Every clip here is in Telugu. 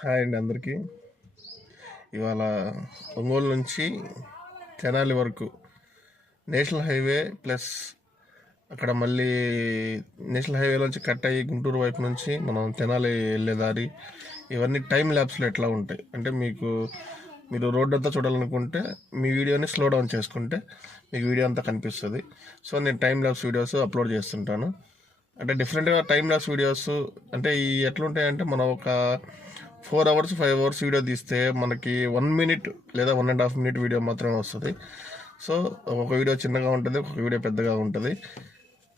హాయ్ అండి అందరికీ. ఇవాళ ఒంగోలు నుంచి తెనాలి వరకు నేషనల్ హైవే ప్లస్ అక్కడ మళ్ళీ నేషనల్ హైవేలోంచి కట్ అయ్యి గుంటూరు వైపు నుంచి మనం తెనాలి వెళ్ళే దారి ఇవన్నీ టైం ల్యాబ్స్లో ఎట్లా ఉంటాయి అంటే మీరు రోడ్ అంతా చూడాలనుకుంటే మీ వీడియోని స్లో డౌన్ చేసుకుంటే మీకు వీడియో అంతా కనిపిస్తుంది. సో నేను టైం ల్యాబ్స్ వీడియోస్ అప్లోడ్ చేస్తుంటాను. అంటే డిఫరెంట్గా టైం ల్యాబ్స్ వీడియోస్ అంటే ఈ ఎట్లుంటాయంటే మనం ఒక 4 అవర్స్ 5 అవర్స్ వీడియో తీస్తే మనకి 1 మినిట్ లేదా 1.5 మినిట్ వీడియో మాత్రమే వస్తుంది. సో ఒక వీడియో చిన్నగా ఉంటుంది, ఒక వీడియో పెద్దగా ఉంటుంది.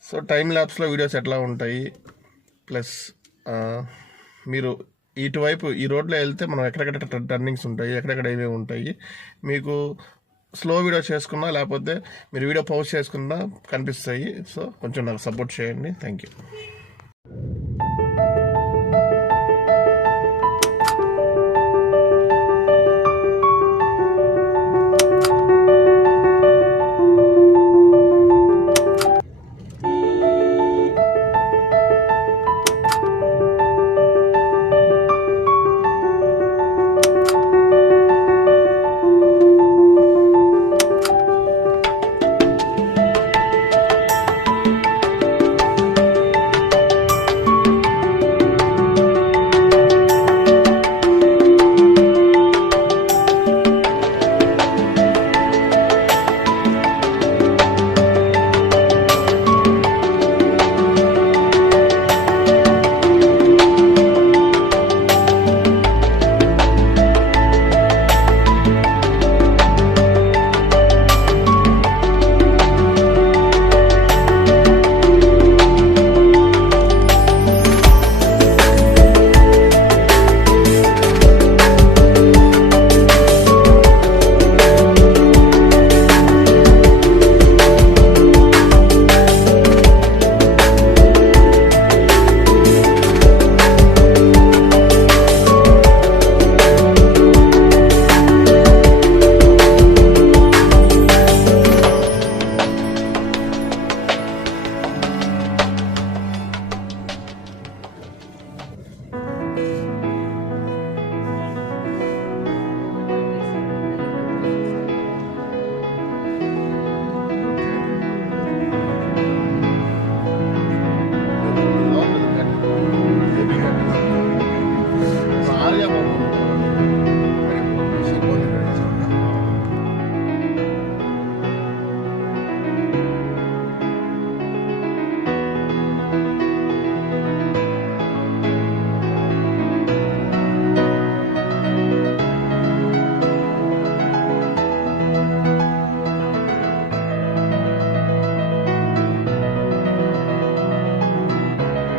సో టైం ల్యాబ్స్లో వీడియోస్ ఎట్లా ఉంటాయి ప్లస్ మీరు ఇటువైపు ఈ రోడ్లో వెళ్తే మనం ఎక్కడెక్కడ టర్నింగ్స్ ఉంటాయి, ఎక్కడెక్కడ ఏమేమి ఉంటాయి మీకు స్లో వీడియో చేసుకున్నా లేకపోతే మీరు వీడియో పౌజ్ చేసుకున్నా కనిపిస్తాయి. సో కొంచెం నాకు సపోర్ట్ చేయండి. Thank you.